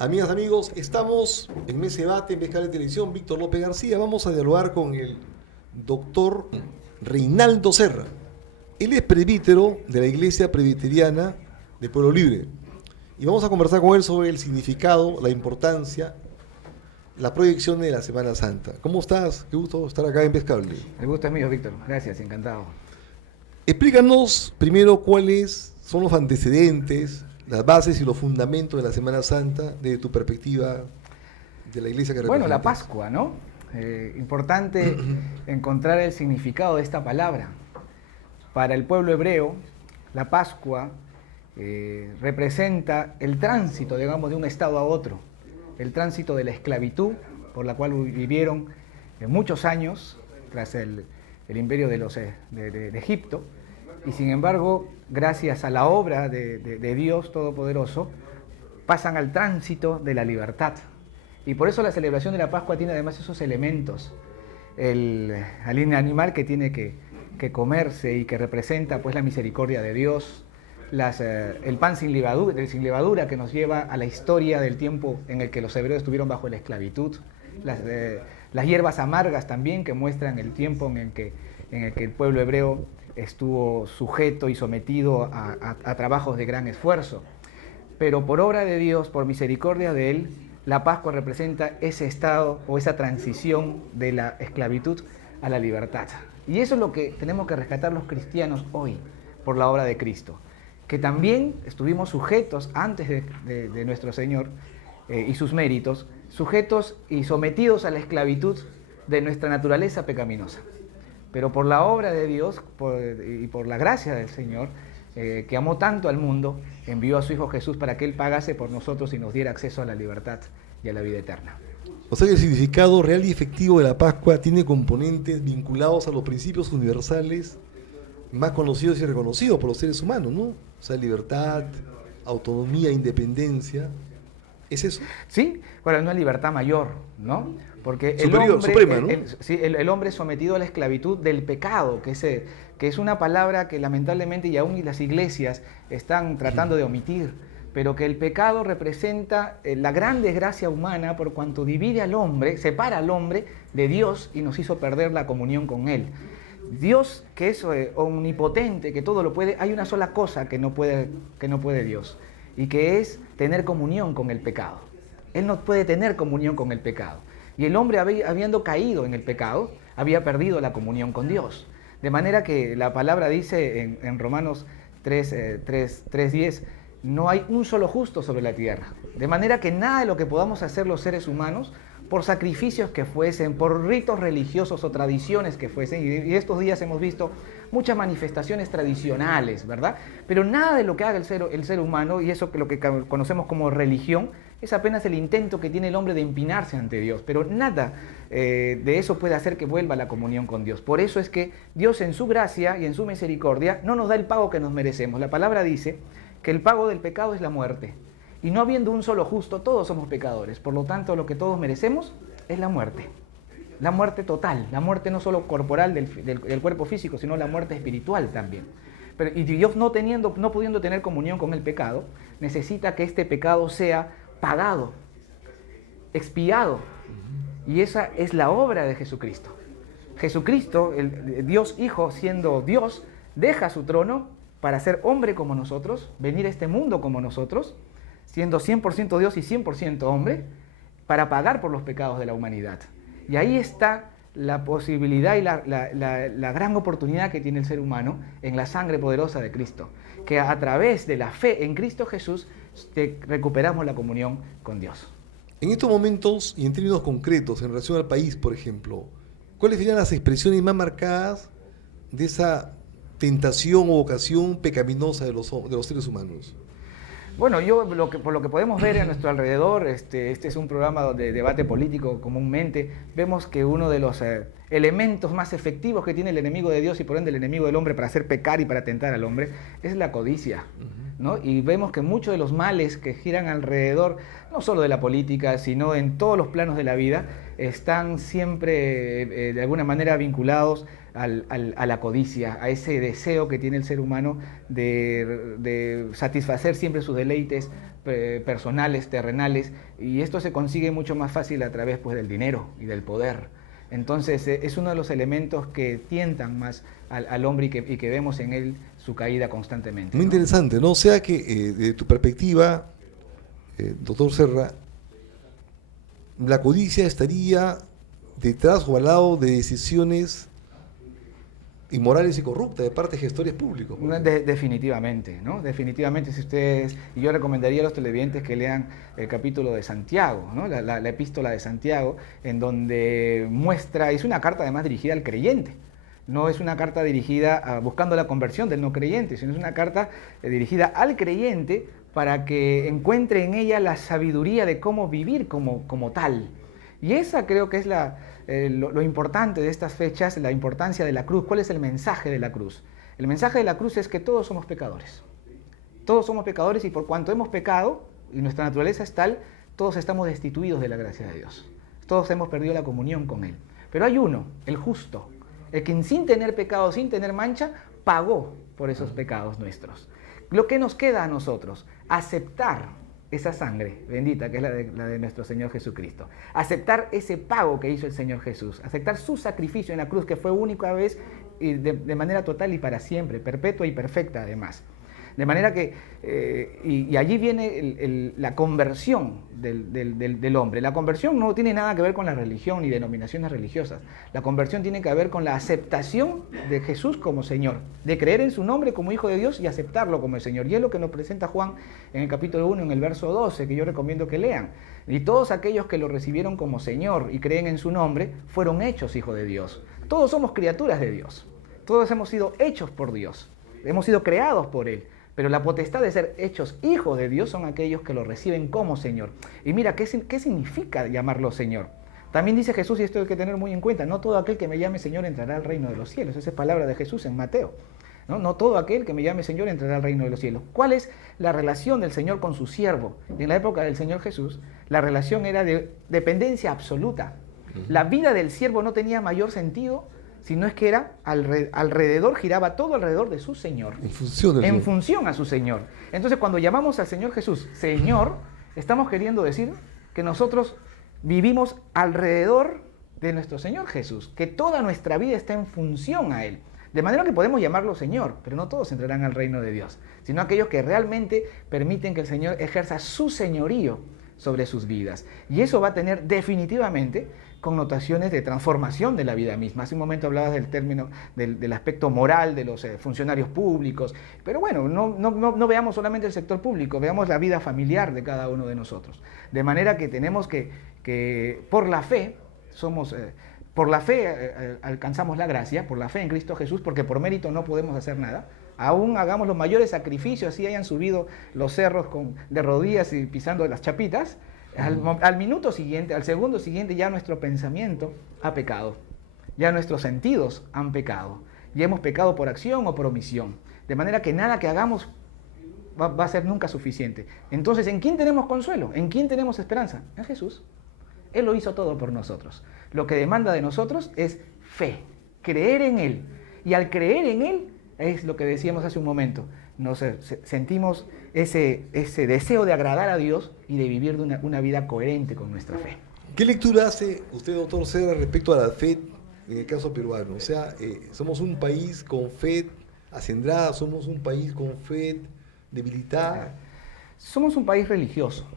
Amigas, amigos, estamos en Mesa Debate, en Pesca de Televisión, Víctor López García. Vamos a dialogar con el doctor Reinaldo Serra. Él es presbítero de la Iglesia Presbiteriana de Pueblo Libre. Y vamos a conversar con él sobre el significado, la importancia, la proyección de la Semana Santa. ¿Cómo estás? Qué gusto estar acá en Pescable. El gusto es mío, Víctor. Gracias, encantado. Explícanos primero cuáles son los antecedentes, las bases y los fundamentos de la Semana Santa desde tu perspectiva de la iglesia que representas. Bueno, la Pascua, ¿no? Importante encontrar el significado de esta palabra. Para el pueblo hebreo, la Pascua representa el tránsito, digamos, de un estado a otro. El tránsito de la esclavitud, por la cual vivieron muchos años tras el imperio de Egipto. Y sin embargo, gracias a la obra de Dios Todopoderoso, pasan al tránsito de la libertad. Y por eso la celebración de la Pascua tiene además esos elementos. El animal que tiene que comerse y que representa pues la misericordia de Dios, el pan sin levadura que nos lleva a la historia del tiempo en el que los hebreos estuvieron bajo la esclavitud, las hierbas amargas también que muestran el tiempo en el que el pueblo hebreo estuvo sujeto y sometido a trabajos de gran esfuerzo. Pero por obra de Dios, por misericordia de Él, la Pascua representa ese estado o esa transición de la esclavitud a la libertad. Y eso es lo que tenemos que rescatar los cristianos hoy, por la obra de Cristo, que también estuvimos sujetos antes de nuestro Señor y sus méritos, sujetos y sometidos a la esclavitud de nuestra naturaleza pecaminosa. Pero por la obra de Dios y por la gracia del Señor, que amó tanto al mundo, envió a su Hijo Jesús para que Él pagase por nosotros y nos diera acceso a la libertad y a la vida eterna. O sea que el significado real y efectivo de la Pascua tiene componentes vinculados a los principios universales más conocidos y reconocidos por los seres humanos, ¿no? O sea, libertad, autonomía, independencia. ¿Es eso? Sí, bueno, una libertad mayor, ¿no? Porque superior, suprema, ¿no? el hombre es sometido a la esclavitud del pecado, que es una palabra que lamentablemente y aún las iglesias están tratando de omitir, pero que el pecado representa la gran desgracia humana por cuanto divide al hombre, separa al hombre de Dios y nos hizo perder la comunión con Él. Dios, que es omnipotente, que todo lo puede, hay una sola cosa que no puede Dios, y que es tener comunión con el pecado. Él no puede tener comunión con el pecado. Y el hombre, habiendo caído en el pecado, había perdido la comunión con Dios. De manera que la palabra dice en Romanos 3:10, no hay un solo justo sobre la tierra. De manera que nada de lo que podamos hacer los seres humanos, por sacrificios que fuesen, por ritos religiosos o tradiciones que fuesen, y estos días hemos visto muchas manifestaciones tradicionales, ¿verdad? Pero nada de lo que haga el ser humano, y eso que lo que conocemos como religión, es apenas el intento que tiene el hombre de empinarse ante Dios, pero nada de eso puede hacer que vuelva a la comunión con Dios. Por eso es que Dios en su gracia y en su misericordia no nos da el pago que nos merecemos. La palabra dice que el pago del pecado es la muerte. Y no habiendo un solo justo, todos somos pecadores. Por lo tanto, lo que todos merecemos es la muerte. La muerte total, la muerte no solo corporal del cuerpo físico, sino la muerte espiritual también. Y Dios no pudiendo tener comunión con el pecado, necesita que este pecado sea pagado, expiado. Y esa es la obra de Jesucristo. Jesucristo, el Dios Hijo, siendo Dios, deja su trono para ser hombre como nosotros, venir a este mundo como nosotros, siendo 100% Dios y 100% hombre, para pagar por los pecados de la humanidad. Y ahí está la posibilidad y la gran oportunidad que tiene el ser humano en la sangre poderosa de Cristo, que a través de la fe en Cristo Jesús recuperamos la comunión con Dios. En estos momentos, y en términos concretos, en relación al país, por ejemplo, ¿cuáles serían las expresiones más marcadas de esa tentación o vocación pecaminosa de los seres humanos? Bueno, por lo que podemos ver a nuestro alrededor, este es un programa de debate político comúnmente, vemos que uno de los elementos más efectivos que tiene el enemigo de Dios y por ende el enemigo del hombre para hacer pecar y para tentar al hombre es la codicia, ¿no? Y vemos que muchos de los males que giran alrededor, no solo de la política, sino en todos los planos de la vida, están siempre de alguna manera vinculados a la codicia, a ese deseo que tiene el ser humano de satisfacer siempre sus deleites personales, terrenales, y esto se consigue mucho más fácil a través pues, del dinero y del poder. Entonces es uno de los elementos que tientan más al hombre y que vemos en él su caída constantemente. Muy interesante, ¿no? O sea que desde tu perspectiva, doctor Serra, la codicia estaría detrás o al lado de decisiones inmorales y corruptas de parte de gestores públicos. Definitivamente, ¿no? Definitivamente, si ustedes, y yo recomendaría a los televidentes que lean el capítulo de Santiago, ¿no? La epístola de Santiago, en donde muestra, es una carta además dirigida al creyente, no es una carta dirigida buscando la conversión del no creyente, sino es una carta dirigida al creyente para que encuentre en ella la sabiduría de cómo vivir como tal. Y esa creo que es lo importante de estas fechas, la importancia de la cruz. ¿Cuál es el mensaje de la cruz? El mensaje de la cruz es que todos somos pecadores. Todos somos pecadores y por cuanto hemos pecado, y nuestra naturaleza es tal, todos estamos destituidos de la gracia de Dios. Todos hemos perdido la comunión con Él. Pero hay uno, el justo, el que sin tener pecado, sin tener mancha, pagó por esos pecados nuestros. Lo que nos queda a nosotros, aceptar esa sangre bendita que es la de nuestro Señor Jesucristo. Aceptar ese pago que hizo el Señor Jesús. Aceptar su sacrificio en la cruz, que fue única vez y de manera total y para siempre, perpetua y perfecta además. De manera que, y allí viene la conversión del hombre. La conversión no tiene nada que ver con la religión ni denominaciones religiosas. La conversión tiene que ver con la aceptación de Jesús como Señor, de creer en su nombre como Hijo de Dios y aceptarlo como el Señor. Y es lo que nos presenta Juan en el capítulo 1, en el verso 12, que yo recomiendo que lean. Y todos aquellos que lo recibieron como Señor y creen en su nombre, fueron hechos hijos de Dios. Todos somos criaturas de Dios. Todos hemos sido hechos por Dios. Hemos sido creados por Él. Pero la potestad de ser hechos hijos de Dios son aquellos que lo reciben como Señor. Y mira, ¿qué significa llamarlo Señor? También dice Jesús, y esto hay que tener muy en cuenta, no todo aquel que me llame Señor entrará al reino de los cielos. Esa es palabra de Jesús en Mateo. No todo aquel que me llame Señor entrará al reino de los cielos. ¿Cuál es la relación del Señor con su siervo? En la época del Señor Jesús, la relación era de dependencia absoluta. La vida del siervo no tenía mayor sentido, sino es que era alrededor, giraba todo alrededor de su Señor. En función a su Señor. Entonces, cuando llamamos al Señor Jesús Señor, estamos queriendo decir que nosotros vivimos alrededor de nuestro Señor Jesús, que toda nuestra vida está en función a Él. De manera que podemos llamarlo Señor, pero no todos entrarán al reino de Dios, sino aquellos que realmente permiten que el Señor ejerza su señorío sobre sus vidas. Y eso va a tener definitivamente connotaciones de transformación de la vida misma. Hace un momento hablabas del término, del aspecto moral de los funcionarios públicos, pero bueno, no veamos solamente el sector público, veamos la vida familiar de cada uno de nosotros. De manera que tenemos que por la fe, alcanzamos la gracia, por la fe en Cristo Jesús, porque por mérito no podemos hacer nada. Aún hagamos los mayores sacrificios, así hayan subido los cerros de rodillas y pisando las chapitas, al minuto siguiente, al segundo siguiente, ya nuestro pensamiento ha pecado, ya nuestros sentidos han pecado, ya hemos pecado por acción o por omisión, de manera que nada que hagamos va a ser nunca suficiente. Entonces, ¿en quién tenemos consuelo? ¿En quién tenemos esperanza? En Jesús. Él lo hizo todo por nosotros. Lo que demanda de nosotros es fe, creer en Él, y al creer en Él, es lo que decíamos hace un momento, sentimos ese deseo de agradar a Dios y de vivir de una vida coherente con nuestra fe. ¿Qué lectura hace usted, doctor Serra, respecto a la fe en el caso peruano? O sea, somos un país con fe acendrada, somos un país con fe debilitada. Somos un país religioso,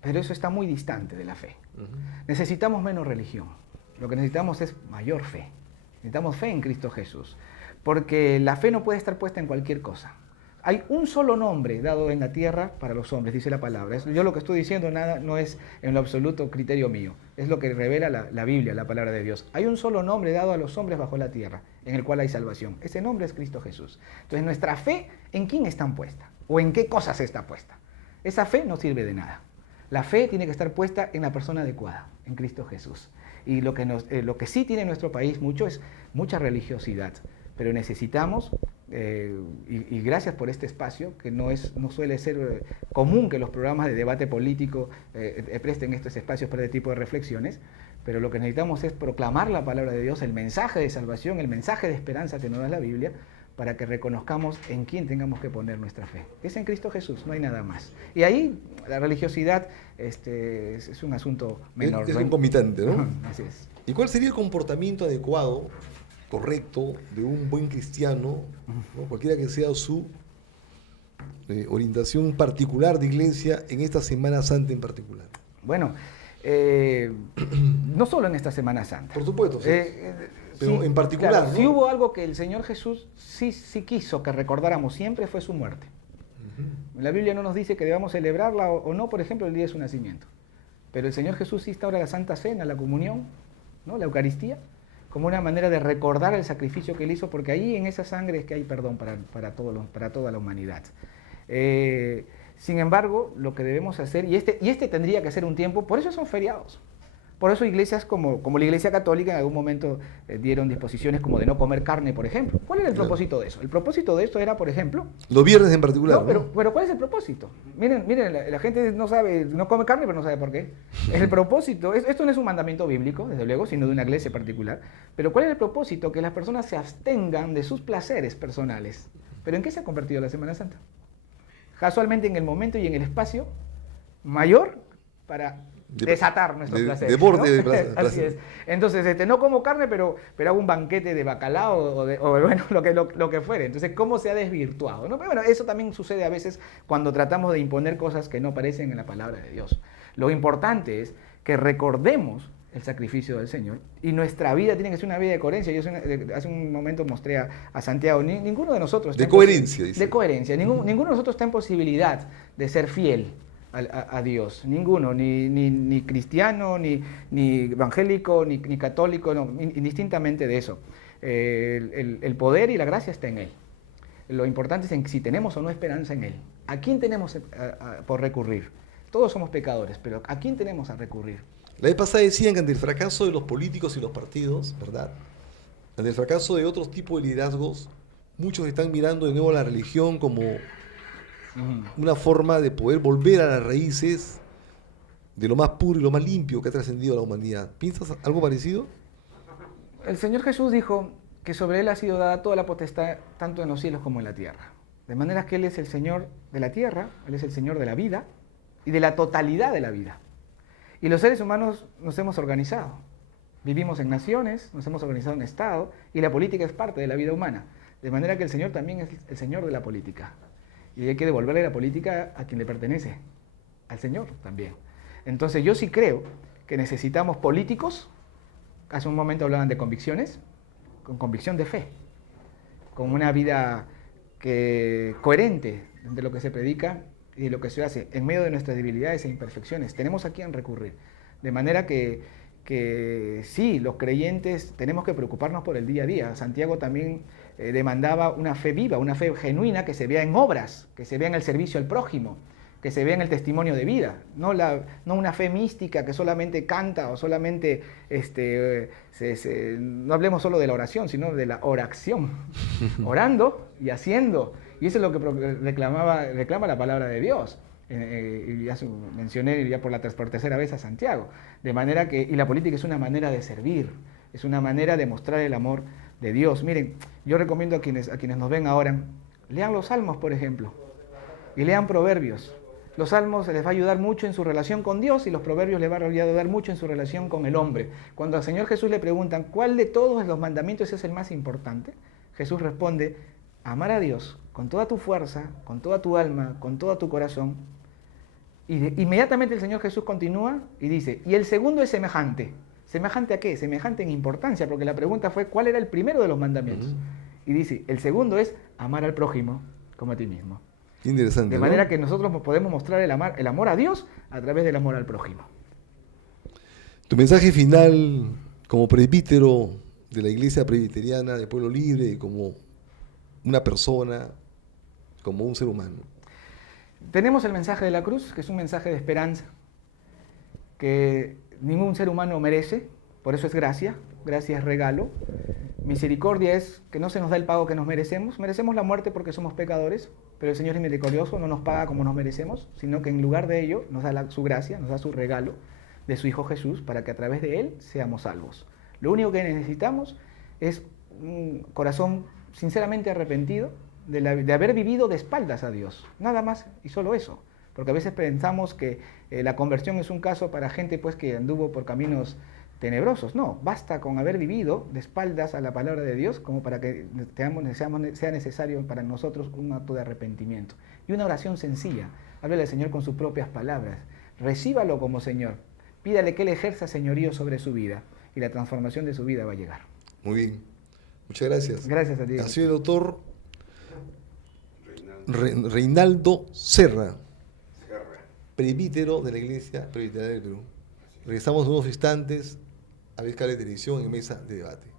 pero eso está muy distante de la fe. Necesitamos menos religión. Lo que necesitamos es mayor fe. Necesitamos fe en Cristo Jesús. Porque la fe no puede estar puesta en cualquier cosa. Hay un solo nombre dado en la tierra para los hombres, dice la palabra. Yo lo que estoy diciendo no es en lo absoluto criterio mío. Es lo que revela la Biblia, la palabra de Dios. Hay un solo nombre dado a los hombres bajo la tierra, en el cual hay salvación. Ese nombre es Cristo Jesús. Entonces, nuestra fe, ¿en quién está puesta? ¿O en qué cosas está puesta? Esa fe no sirve de nada. La fe tiene que estar puesta en la persona adecuada, en Cristo Jesús. Y lo que sí tiene nuestro país mucho es mucha religiosidad. Pero necesitamos y gracias por este espacio, que no suele ser común que los programas de debate político presten estos espacios para este tipo de reflexiones, pero lo que necesitamos es proclamar la palabra de Dios, el mensaje de salvación, el mensaje de esperanza que nos da la Biblia, para que reconozcamos en quién tengamos que poner nuestra fe. Es en Cristo Jesús, no hay nada más. Y ahí la religiosidad es un asunto menor. Es concomitante, ¿no? Así es. ¿Y cuál sería el comportamiento adecuado, correcto, de un buen cristiano, ¿no? Cualquiera que sea su orientación particular de iglesia en esta Semana Santa en particular? Bueno, no solo en esta Semana Santa. Por supuesto, sí. Pero sí, en particular, claro, ¿no? Si hubo algo que el Señor Jesús sí quiso que recordáramos siempre, fue su muerte. La Biblia no nos dice que debamos celebrarla o no, por ejemplo, el día de su nacimiento. Pero el Señor Jesús sí instaura la Santa Cena, la comunión, ¿no? La Eucaristía, como una manera de recordar el sacrificio que Él hizo, porque ahí en esa sangre es que hay perdón para toda la humanidad. Sin embargo, lo que debemos hacer, y este tendría que ser un tiempo, por eso son feriados. Por eso iglesias como la Iglesia Católica en algún momento dieron disposiciones como de no comer carne, por ejemplo. ¿Cuál era el propósito de eso? El propósito de esto era, por ejemplo... Los viernes en particular, ¿no? Pero ¿cuál es el propósito? Miren, la gente no sabe, no come carne, pero no sabe por qué. El propósito, esto no es un mandamiento bíblico, desde luego, sino de una iglesia particular. Pero ¿cuál es el propósito? Que las personas se abstengan de sus placeres personales. ¿Pero en qué se ha convertido la Semana Santa? Casualmente en el momento y en el espacio mayor para desatar nuestros placeres. De borde, ¿no? de placer. Así es. Entonces, no como carne, pero hago un banquete de bacalao o bueno, lo que fuere. Entonces, ¿cómo se ha desvirtuado? ¿No? Pero bueno, eso también sucede a veces cuando tratamos de imponer cosas que no aparecen en la palabra de Dios. Lo importante es que recordemos el sacrificio del Señor y nuestra vida tiene que ser una vida de coherencia. Yo hace un momento mostré a Santiago, ninguno de nosotros... De coherencia, dice. De coherencia. Ninguno de nosotros está en posibilidad de ser fiel a Dios. Ninguno, ni cristiano, ni evangélico, ni católico, no, indistintamente de eso. El poder y la gracia está en Él. Lo importante es en si tenemos o no esperanza en Él. ¿A quién tenemos por recurrir? Todos somos pecadores, pero ¿a quién tenemos a recurrir? La vez pasada decían que ante el fracaso de los políticos y los partidos, ¿verdad? Ante el fracaso de otros tipos de liderazgos, muchos están mirando de nuevo a la religión como una forma de poder volver a las raíces de lo más puro y lo más limpio que ha trascendido a la humanidad. ¿Piensas algo parecido? El Señor Jesús dijo que sobre Él ha sido dada toda la potestad, tanto en los cielos como en la tierra. De manera que Él es el Señor de la tierra, Él es el Señor de la vida y de la totalidad de la vida. Y los seres humanos nos hemos organizado. Vivimos en naciones, nos hemos organizado en Estado y la política es parte de la vida humana. De manera que el Señor también es el Señor de la política. Y hay que devolverle la política a quien le pertenece, al Señor también. Entonces yo sí creo que necesitamos políticos, hace un momento hablaban de convicciones, con convicción de fe, con una vida coherente de lo que se predica y de lo que se hace en medio de nuestras debilidades e imperfecciones. Tenemos a quién recurrir. De manera que sí, los creyentes tenemos que preocuparnos por el día a día. Santiago también demandaba una fe viva, una fe genuina que se vea en obras, que se vea en el servicio al prójimo, que se vea en el testimonio de vida, no una fe mística que solamente canta o solamente, no hablemos solo de la oración, sino de la oración, orando y haciendo. Y eso es lo que reclama la palabra de Dios. Y ya mencioné ya por tercera vez a Santiago. De manera que, y la política es una manera de servir, es una manera de mostrar el amor de Dios. Miren, yo recomiendo a quienes nos ven ahora, lean los Salmos, por ejemplo, y lean Proverbios. Los Salmos les va a ayudar mucho en su relación con Dios y los Proverbios les va a ayudar mucho en su relación con el hombre. Cuando al Señor Jesús le preguntan ¿cuál de todos los mandamientos es el más importante? Jesús responde, amar a Dios con toda tu fuerza, con toda tu alma, con todo tu corazón. Y inmediatamente el Señor Jesús continúa y dice, y el segundo es semejante. ¿Semejante a qué? Semejante en importancia, porque la pregunta fue ¿cuál era el primero de los mandamientos? Y dice, el segundo es amar al prójimo como a ti mismo. Interesante. De manera que nosotros podemos mostrar el amor a Dios a través del amor al prójimo. Tu mensaje final como presbítero de la Iglesia Presbiteriana de Pueblo Libre, como una persona, como un ser humano. Tenemos el mensaje de la cruz, que es un mensaje de esperanza, que ningún ser humano merece, por eso es gracia, gracia es regalo, Misericordia es que no se nos da el pago que nos merecemos. Merecemos la muerte porque somos pecadores, pero el Señor es misericordioso, no nos paga como nos merecemos, sino que en lugar de ello nos da su gracia, nos da su regalo de su Hijo Jesús para que a través de Él seamos salvos. Lo único que necesitamos es un corazón sinceramente arrepentido de haber vivido de espaldas a Dios. Nada más y solo eso. Porque a veces pensamos que la conversión es un caso para gente pues, que anduvo por caminos tenebrosos. No, basta con haber vivido de espaldas a la palabra de Dios como para que sea necesario para nosotros un acto de arrepentimiento. Y una oración sencilla. Háblale al Señor con sus propias palabras. Recíbalo como Señor. Pídale que Él ejerza señorío sobre su vida y la transformación de su vida va a llegar. Muy bien. Muchas gracias. Gracias a ti. Ha sido el doctor Reinaldo Serra, presbítero de la Iglesia Presbiteriana del Perú. Regresamos en unos instantes a Vizcaya Televisión en Mesa de Debate.